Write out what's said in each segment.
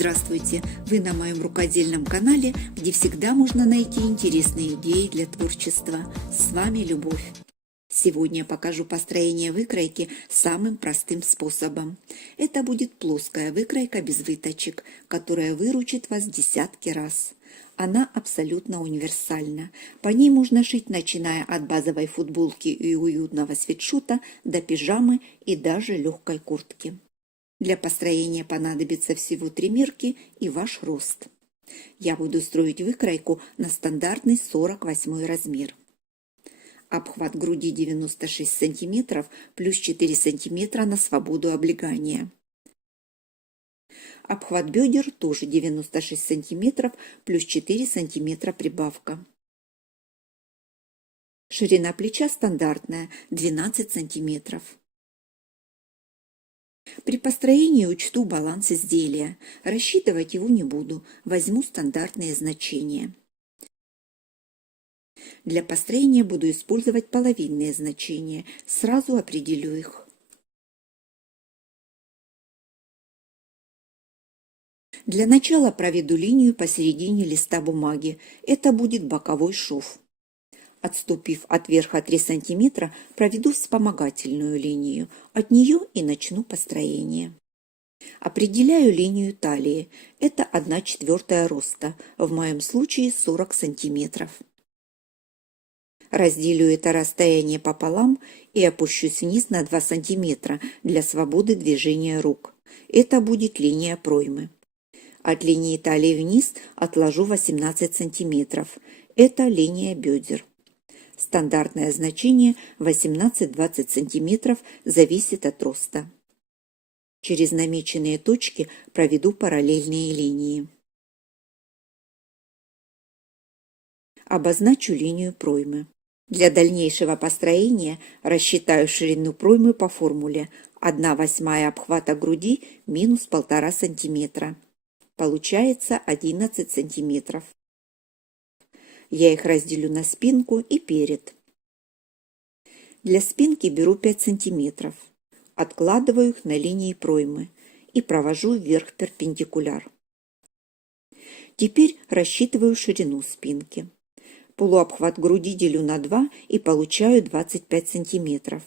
Здравствуйте! Вы на моем рукодельном канале, где всегда можно найти интересные идеи для творчества. С вами Любовь. Сегодня я покажу построение выкройки самым простым способом. Это будет плоская выкройка без выточек, которая выручит вас десятки раз. Она абсолютно универсальна. По ней можно шить, начиная от базовой футболки и уютного свитшота до пижамы и даже легкой куртки. Для построения понадобится всего 3 мерки и ваш рост. Я буду строить выкройку на стандартный 48 размер. Обхват груди 96 см плюс 4 см на свободу облегания. Обхват бедер тоже 96 см плюс 4 см прибавка. Ширина плеча стандартная 12 см. При построении учту баланс изделия. Рассчитывать его не буду, возьму стандартные значения. Для построения буду использовать половинные значения, сразу определю их. Для начала проведу линию посередине листа бумаги, это будет боковой шов. Отступив от верха 3 см, проведу вспомогательную линию. От нее и начну построение. Определяю линию талии. Это 1/4 роста, в моем случае 40 см. Разделю это расстояние пополам и опущусь вниз на 2 см для свободы движения рук. Это будет линия проймы. От линии талии вниз отложу 18 см. Это линия бедер. Стандартное значение 18-20 см зависит от роста. Через намеченные точки проведу параллельные линии. Обозначу линию проймы. Для дальнейшего построения рассчитаю ширину проймы по формуле 1/8 обхвата груди минус 1,5 см. Получается 11 см. Я их разделю на спинку и перед. Для спинки беру 5 см. Откладываю их на линии проймы и провожу вверх перпендикуляр. Теперь рассчитываю ширину спинки. Полуобхват груди делю на 2 и получаю 25 см.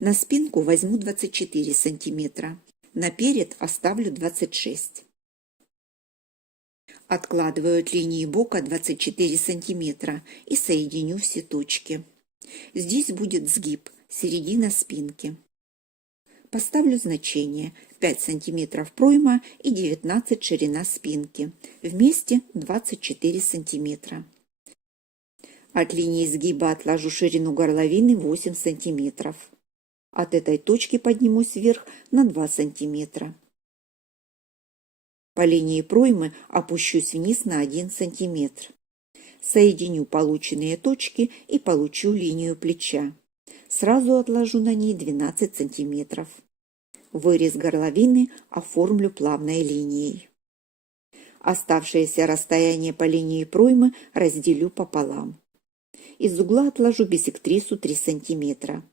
На спинку возьму 24 см. На перед оставлю 26. Откладываю от линии бока 24 см и соединю все точки. Здесь будет сгиб, середина спинки. Поставлю значение 5 см пройма и 19 ширина спинки. Вместе 24 см. От линии сгиба отложу ширину горловины 8 см. От этой точки поднимусь вверх на 2 см. По линии проймы опущусь вниз на 1 см. Соединю полученные точки и получу линию плеча. Сразу отложу на ней 12 см. Вырез горловины оформлю плавной линией. Оставшееся расстояние по линии проймы разделю пополам. Из угла отложу биссектрису 3 см.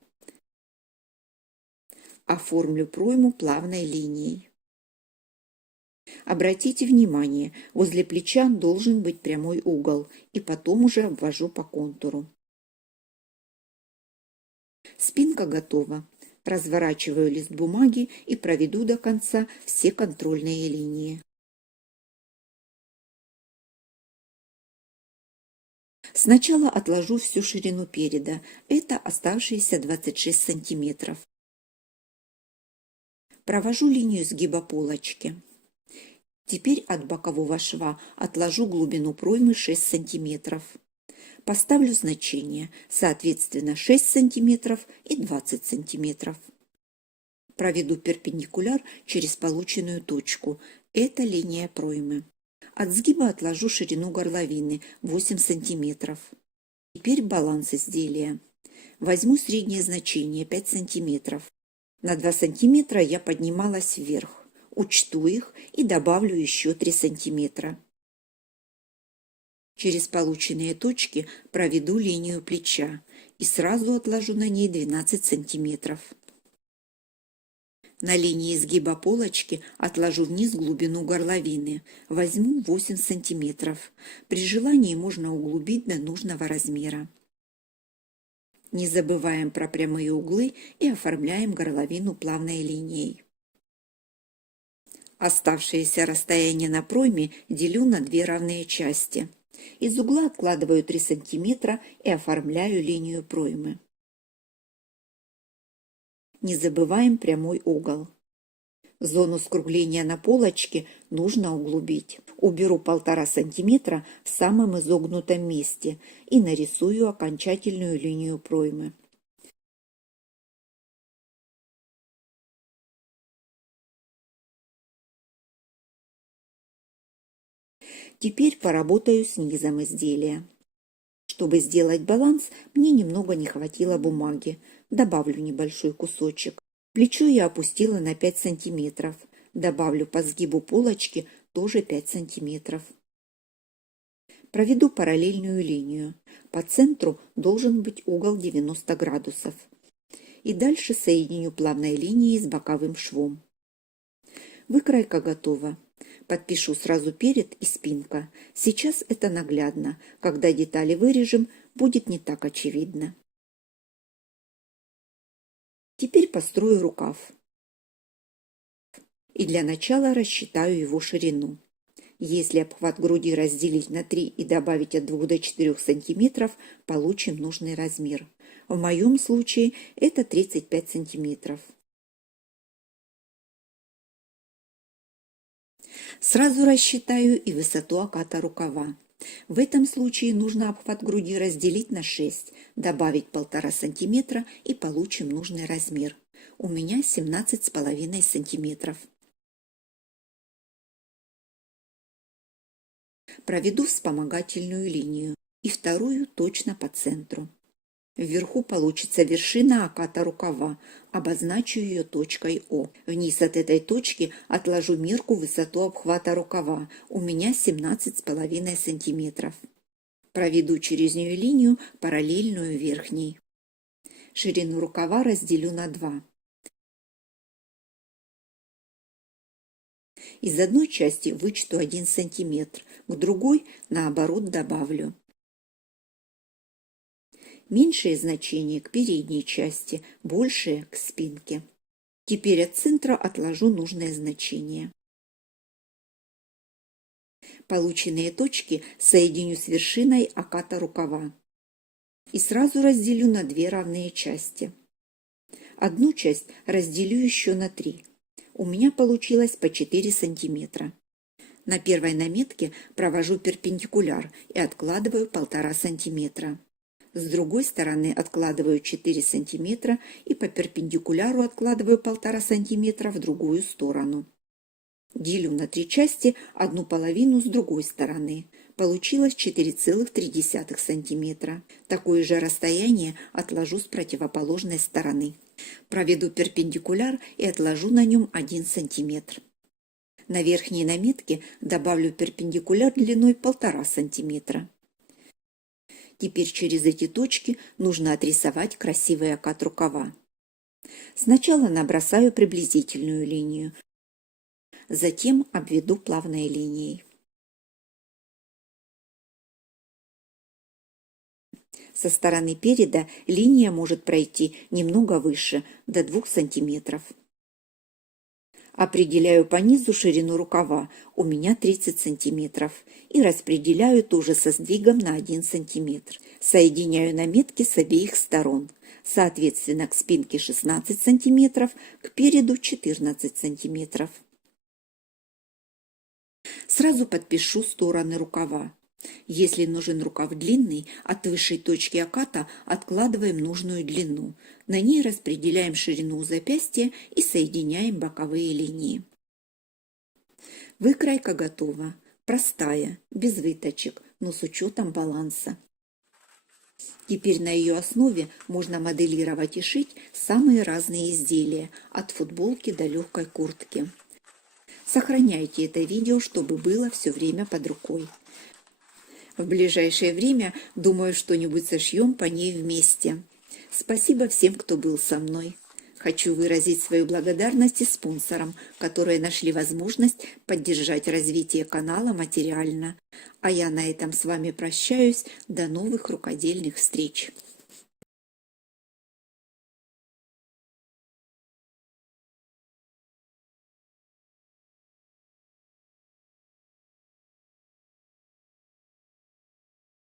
Оформлю пройму плавной линией. Обратите внимание, возле плеча должен быть прямой угол, и потом уже обвожу по контуру. Спинка готова. Разворачиваю лист бумаги и проведу до конца все контрольные линии. Сначала отложу всю ширину переда, это оставшиеся 26 см. Провожу линию сгиба полочки. Теперь от бокового шва отложу глубину проймы 6 см. Поставлю значение, соответственно 6 см и 20 см. Проведу перпендикуляр через полученную точку. Это линия проймы. От сгиба отложу ширину горловины 8 см. Теперь баланс изделия. Возьму среднее значение 5 см. На 2 см я поднималась вверх. Учту их и добавлю еще 3 см. Через полученные точки проведу линию плеча и сразу отложу на ней 12 см. На линии изгиба полочки отложу вниз глубину горловины. Возьму 8 сантиметров. При желании можно углубить до нужного размера. Не забываем про прямые углы и оформляем горловину плавной линией. Оставшееся расстояние на пройме делю на две равные части. Из угла откладываю 3 сантиметра и оформляю линию проймы. Не забываем прямой угол. Зону скругления на полочке нужно углубить. Уберу 1,5 сантиметра в самом изогнутом месте и нарисую окончательную линию проймы. Теперь поработаю с низом изделия. Чтобы сделать баланс, мне немного не хватило бумаги. Добавлю небольшой кусочек. Плечо я опустила на 5 сантиметров. Добавлю по сгибу полочки тоже 5 сантиметров. Проведу параллельную линию. По центру должен быть угол 90 градусов. И дальше соединю плавной линией с боковым швом. Выкройка готова. Подпишу сразу перед и спинка. Сейчас это наглядно. Когда детали вырежем, будет не так очевидно. Теперь построю рукав. И для начала рассчитаю его ширину. Если обхват груди разделить на 3 и добавить от 2 до 4 сантиметров, получим нужный размер. В моем случае это 35 сантиметров. Сразу рассчитаю и высоту оката рукава. В этом случае нужно обхват груди разделить на 6, добавить 1,5 сантиметра и получим нужный размер. У меня 17,5 сантиметров. Проведу вспомогательную линию и вторую точно по центру. Вверху получится вершина оката рукава, обозначу ее точкой О. Вниз от этой точки отложу мерку высоту обхвата рукава, у меня 17,5 сантиметров. Проведу через нее линию, параллельную верхней. Ширину рукава разделю на 2. Из одной части вычту 1 сантиметр, к другой, наоборот, добавлю. Меньшее значение к передней части, большее к спинке. Теперь от центра отложу нужное значение. Полученные точки соединю с вершиной оката рукава. И сразу разделю на 2 равные части. Одну часть разделю еще на 3. У меня получилось по 4 сантиметра. На первой наметке провожу перпендикуляр и откладываю 1,5 сантиметра. С другой стороны откладываю 4 сантиметра и по перпендикуляру откладываю 1,5 сантиметра в другую сторону. Делю на 3 части одну половину с другой стороны. Получилось 4,3 сантиметра. Такое же расстояние отложу с противоположной стороны. Проведу перпендикуляр и отложу на нем 1 сантиметр. На верхней наметке добавлю перпендикуляр длиной 1,5 сантиметра. Теперь через эти точки нужно отрисовать красивый окат рукава. Сначала набросаю приблизительную линию, затем обведу плавной линией. Со стороны переда линия может пройти немного выше, до 2 сантиметров. Определяю по низу ширину рукава, у меня 30 сантиметров, и распределяю тоже со сдвигом на 1 сантиметр. Соединяю наметки с обеих сторон, соответственно к спинке 16 сантиметров, к переду 14 сантиметров. Сразу подпишу стороны рукава. Если нужен рукав длинный, от высшей точки оката откладываем нужную длину. На ней распределяем ширину у запястья и соединяем боковые линии. Выкройка готова. Простая, без выточек, но с учетом баланса. Теперь на ее основе можно моделировать и шить самые разные изделия, от футболки до легкой куртки. Сохраняйте это видео, чтобы было все время под рукой. В ближайшее время, думаю, что-нибудь сошьем по ней вместе. Спасибо всем, кто был со мной. Хочу выразить свою благодарность и спонсорам, которые нашли возможность поддержать развитие канала материально. А я на этом с вами прощаюсь. До новых рукодельных встреч!